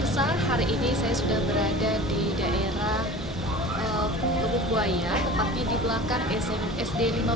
Pemirsa, hari ini saya sudah berada di daerah Lubuk Buaya, tepatnya di belakang SD 15.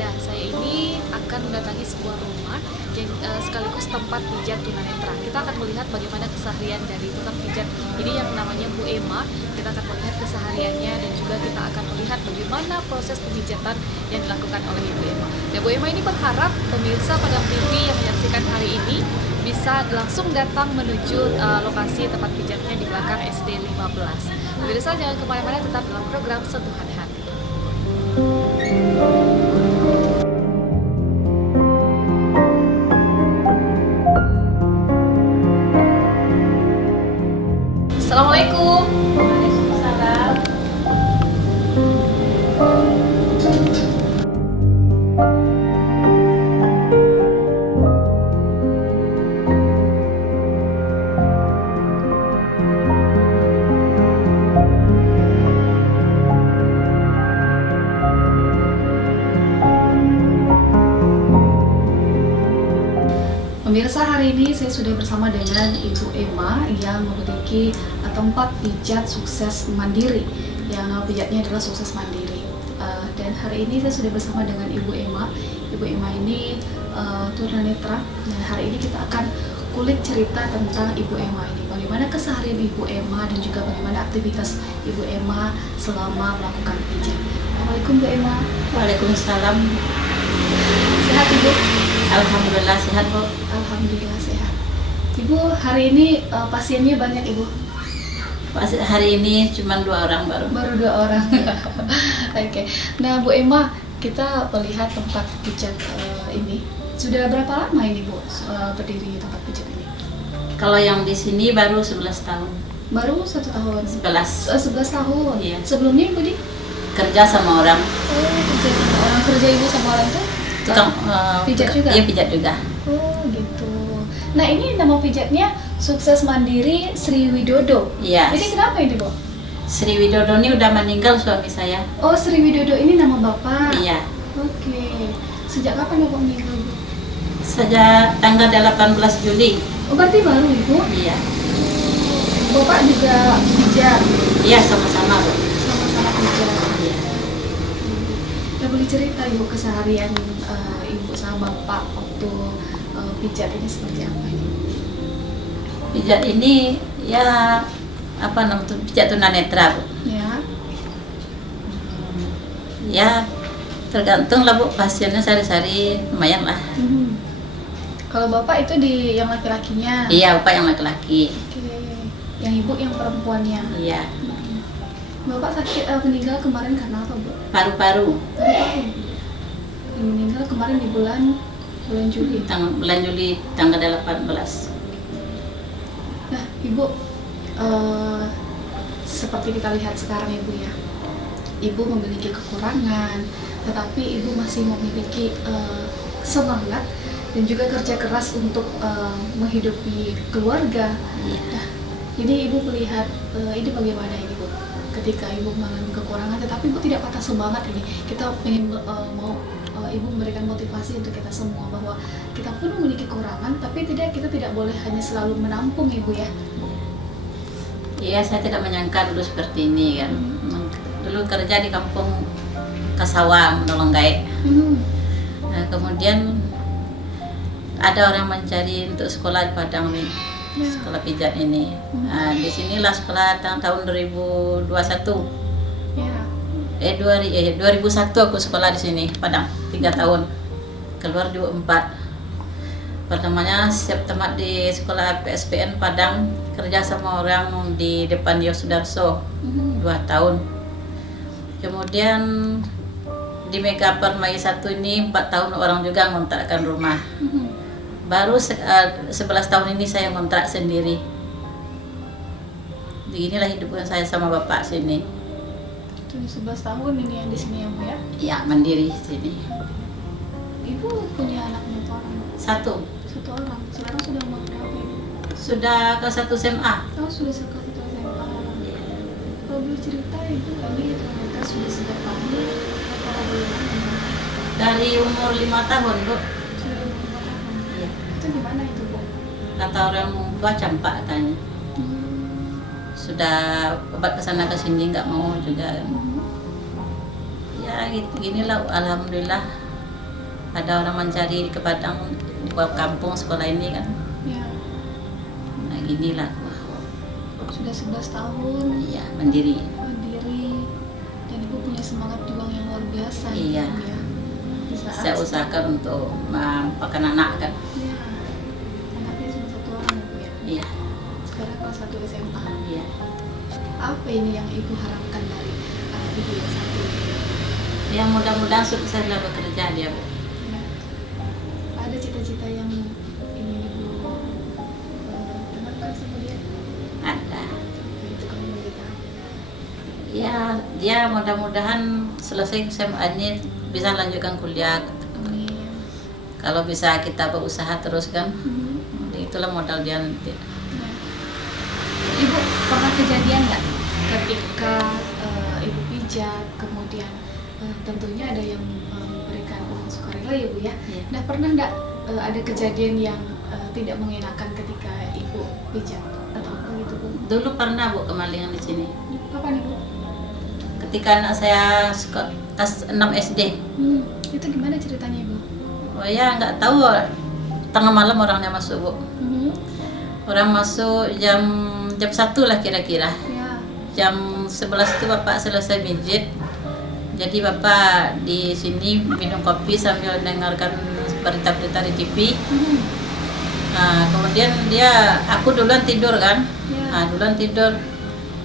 Nah, saya ini akan mendatangi sebuah rumah yang sekaligus tempat pijat tunanetra. Kita akan melihat bagaimana keseharian dari tukang pijat ini yang namanya Bu Emma. Kita akan melihat kesehariannya dan juga kita akan melihat bagaimana proses pemijatan yang dilakukan oleh Ibu Emma. Dan Bu Emma ini berharap pemirsa Padang TV yang menyaksikan hari ini bisa langsung datang menuju lokasi tempat pijatnya di belakang SD 15. Pemirsa jangan kemana-mana, tetap dalam program Sentuhan Hati. Assalamualaikum. Waalaikumsalam. Pemirsa, hari ini saya sudah bersama dengan Ibu Emma yang memiliki tempat pijat sukses mandiri, yang nama pijatnya adalah Sukses Mandiri. Dan hari ini saya sudah bersama dengan Ibu Emma. Ibu Emma ini tunanetra. Dan hari ini kita akan kulik cerita tentang Ibu Emma ini. Bagaimana keseharian Ibu Emma dan juga bagaimana aktivitas Ibu Emma selama melakukan pijat. Assalamualaikum Bu Emma. Waalaikumsalam. Sehat Ibu? Alhamdulillah sehat, Bu. Alhamdulillah sehat. Ibu, hari ini pasiennya banyak Ibu? Pas hari ini cuma 2 orang baru. Baru 2 orang. Oke. Nah, Bu Emma, kita melihat tempat pijat ini. Sudah berapa lama ini Bu berdiri tempat pijat ini? Kalau yang di sini baru 11 tahun. Baru 1 tahun. 11. 11 tahun. Iya. Sebelumnya Ibu di? Kerja sama orang. Kerja sama orang. Kerja Ibu sama orang tuh? Tukang pijat juga? Iya, pijat juga. Oh, gitu. Nah, ini nama pijatnya Sukses Mandiri Sri Widodo. Iya. Ini kenapa ini Bu? Sri Widodo ini udah meninggal suami saya. Oh, Sri Widodo ini nama Bapak? Iya. Oke. Sejak kapan Bapak meninggal Bu? Sejak tanggal 18 Juli. Oh, berarti baru Ibu? Iya. Bapak juga pijat? Iya, sama-sama, Bu. Sama-sama pijat. Iya. Ya, boleh cerita Ibu keseharian Ibu sama Bapak waktu pijat ini seperti apa ini? Pijat ini ya apa namanya, pijat tunanetra, Bu. Ya. Ya tergantung lah, Bu, pasiennya sehari-hari lumayan lah. Kalau Bapak itu di yang laki-lakinya? Iya, Bapak yang laki-laki. Oke. Yang Ibu yang perempuannya? Iya. Bapak sakit meninggal kemarin karena apa Bu? Paru-paru. Paru-paru. Yang meninggal kemarin di bulan Juli. Bulan Juli tanggal 18. Nah, Ibu, seperti kita lihat sekarang Ibu ya, Ibu memiliki kekurangan, tetapi Ibu masih memiliki semangat dan juga kerja keras untuk menghidupi keluarga. Nah, ini Ibu melihat ini bagaimana ini Bu? Ketika Ibu mengalami kekurangan, tetapi Ibu tidak patah semangat ini. Kita ingin Ibu memberikan motivasi untuk kita semua bahwa kita pun memiliki kekurangan, tapi kita tidak boleh hanya selalu menampung Ibu ya. Iya, saya tidak menyangka dulu seperti ini kan. Dulu kerja di kampung Kasawang, Nolong Gaek. Nah, kemudian ada orang mencari untuk sekolah di Padang nih, sekolah pijat ini. Nah, di sinilah sekolah tahun 2021. Ya. 2001 aku sekolah di sini, Padang, 3 tahun. Keluar 24. Pertamanya siap temat di sekolah PSPN Padang, kerja sama orang di depan Yosudarso 2 tahun. Kemudian di Mega Permai 1 ini 4 tahun orang juga ngontrakkan rumah. Baru 11 tahun ini saya ngontrak sendiri. Beginilah hidupnya saya sama bapak sini. 11 tahun ini yang di sini ya Bu ya? Iya, mandiri sini. Ibu punya anak berapa orang? 1. 1 orang. Sekarang sudah umur berapa Ibu? Sudah ke 1 SMA. Oh, sudah sekolah 1 SMA. Kalau boleh cerita Ibu, ini ternyata sudah sejak kapan? Atau bagaimana? Dari umur 5 tahun, Bu. Sudah umur 5 tahun. Iya. Itu gimana itu Bu? Kata orang tua campak katanya. Sudah obat kesana kesini nggak mau juga. Ya gitu ginilah, alhamdulillah ada orang mencari ke Padang buat kampung sekolah ini kan. Ya. Nah ginilah. Sudah 11 tahun Iya mandiri. mandiri dan ibu punya semangat juang yang luar biasa. Iya. Ibu, ya. Di saat Saya usahakan untuk makan anak kan. ya, anaknya cuma satu orang ibu ya. Iya. Sekarang kelas 1 SMA. Iya. Apa ini yang ibu harapkan dari anak ibu yang satu ini? Ya mudah-mudahan sukses lah bekerja dia, Bu. Ya. Ada cita-cita yang ingin ibu dengarkan sama dia? Ada. Itu kamu cerita. Ya dia mudah-mudahan selesai SMA-nya bisa lanjutkan kuliah. Amin. Kalau bisa kita berusaha terus kan, itulah modal dia nanti. Ya. Ibu pernah kejadian nggak ketika ibu pijat kemudian tentunya ada yang memberikan uang sukarela ya Bu ya. Iya. Nah pernah nggak ada kejadian yang tidak mengenakan ketika ibu pijat atau apa gitu Bu? Dulu pernah Bu kemalingan di sini. Apa nih Bu? Ketika anak saya kelas 6 SD. Itu gimana ceritanya Ibu? Oh ya nggak tahu, tengah malam orangnya masuk Bu. Orang masuk jam 1 lah kira-kira. Ya. Jam 11 itu Bapak selesai mijit. Jadi Bapak di sini minum kopi sambil dengarkan berita-berita di TV. Nah, kemudian aku duluan tidur kan. Ya. Nah, duluan tidur.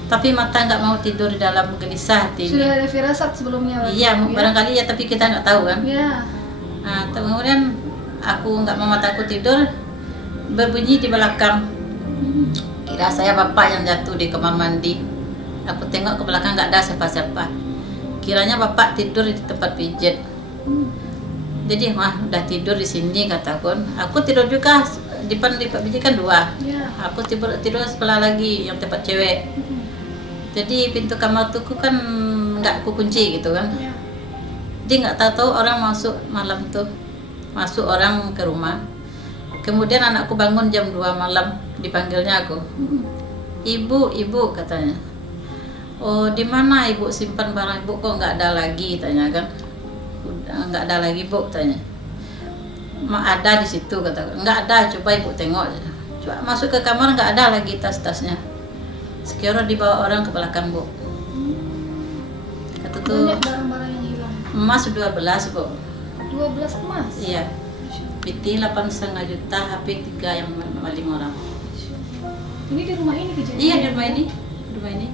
Tapi mata nggak mau tidur di dalam, gelisah hati. Sudah ada firasat sebelumnya? Iya, Bu, ya? barangkali ya, tapi kita nggak tahu kan. Ya. Nah, kemudian aku nggak mau mataku tidur, berbunyi di belakang. Kira saya Bapak yang jatuh di kamar mandi. Aku tengok ke belakang nggak ada siapa-siapa. Kiranya Bapak tidur di tempat pijat. Jadi udah tidur di sini kataku. Aku tidur juga di depan pijat kan 2. Ya. Aku tidur sebelah lagi yang tempat cewek. Jadi pintu kamar tuku kan nggak aku kunci gitu kan. Ya. Dia nggak tahu orang masuk malam tuh, masuk orang ke rumah. Kemudian anakku bangun jam 2 malam, dipanggilnya aku. Ibu katanya. Oh di mana ibu simpan barang ibu, kok nggak ada lagi, tanya kan. Udah nggak ada lagi Bu, tanya. Ada di situ kata. Nggak ada, coba ibu tengok. Coba masuk ke kamar nggak ada lagi tas-tasnya. Sekira dibawa orang ke belakang Bu. Kata tuh Banyak barang-barang yang hilang. emas 12 Bu. 12 emas? Iya. PT 8,5 juta, HP 3 yang maling orang. Ini di rumah ini kejadian? Iya di rumah ini. Rumah ini.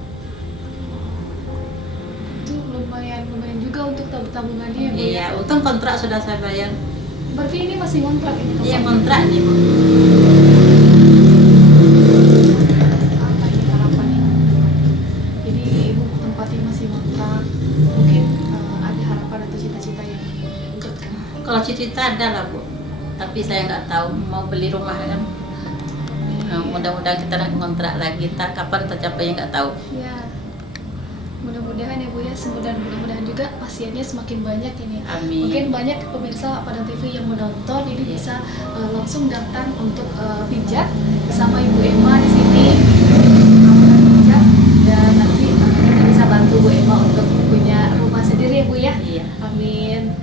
Itu lumayan juga untuk tabungannya ya Bu? Iya, untung kontrak sudah saya bayar. Berarti ini masih kontrak ini? Iya kontrak nih Bu. Apa ini harapannya? Jadi ibu tempatnya masih kontrak, mungkin ada harapan atau cita-cita yang diwujudkan? Kalau cita-cita ada lah Bu, tapi saya nggak tahu mau beli rumah kan. Nah, mudah-mudahan kita nak kontrak lagi, kapan tercapai nggak tahu. Ya, mudah-mudahan ya Bu ya, mudah-mudahan juga pasiennya semakin banyak ini. Amin. Mungkin banyak pemirsa Padang TV yang menonton ini bisa langsung datang untuk pijat bersama Ibu Emma di sini. Pijat, dan nanti kita bisa bantu Bu Emma untuk punya rumah sendiri ya Bu ya. Iya. Amin.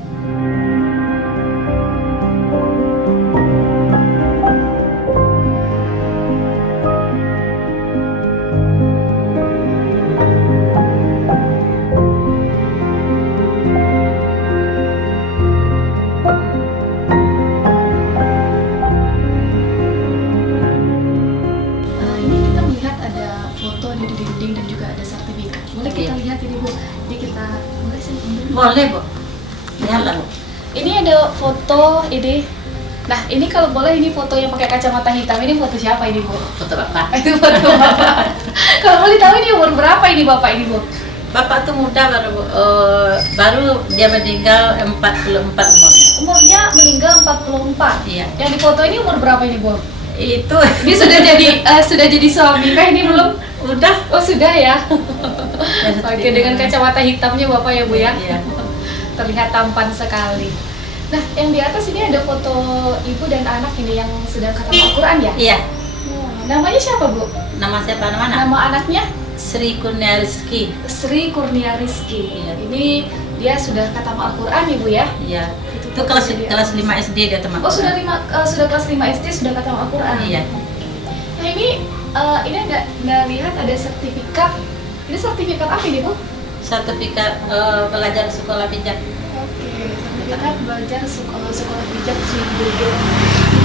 Ini kita melihat ada foto di dinding dan juga ada sertifikat. Boleh kita Iya. lihat ini Bu? Jadi kita boleh sih ambil. Boleh Bu. Lihatlah Bu. Ini ada foto ini. Nah, ini kalau boleh ini foto yang pakai kacamata hitam. Ini foto siapa ini, Bu? Foto Bapak. Itu foto Bapak. Kalau boleh tahu ini umur berapa ini Bapak ini, Bu? Bapak tuh muda baru Bu. Baru dia meninggal 44 umurnya. Umurnya meninggal 44. Iya. Yang di foto ini umur berapa ini, Bu? Itu Ini sudah jadi suami kah ini belum? udah. Oh, sudah ya. Ya, Oke, dengan kacamata hitamnya Bapak ya, Bu ya. Iya. Terlihat tampan sekali. Nah, yang di atas ini ada foto ibu dan anak ini yang sedang khatam Al-Quran ya? Iya. Wah, Namanya siapa, Bu? Nama siapa mana? Nama anaknya Sri Kurnia Rizky. Sri Kurnia Rizky. Iya. Ini dia sudah khatam Al-Qur'an, Ibu ya? Iya. Itu kelas 5 SD dia teman. Oh, sudah kelas 5 SD sudah khatam Al-Qur'an. Iya. Nah, ini nggak lihat ada sertifikat. Ini sertifikat apa ini, Bu? Sertifikat belajar sekolah pijat. Oke, sertifikat belajar sekolah pijat Sri Dodo.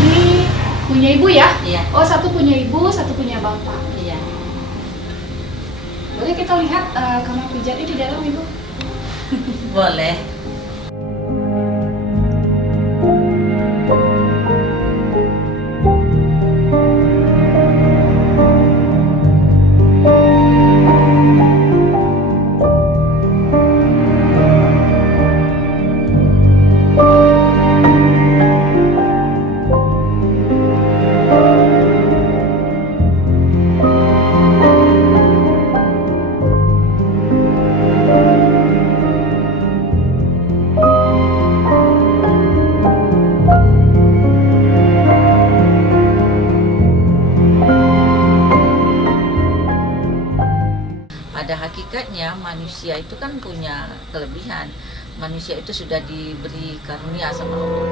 Ini punya Ibu ya? Iya. Oh, satu punya Ibu, satu punya Bapak. Iya. Boleh kita lihat kamar pijatnya di dalam, Ibu? Boleh. Pada hakikatnya manusia itu kan punya kelebihan. Manusia itu sudah diberi karunia sama Allah.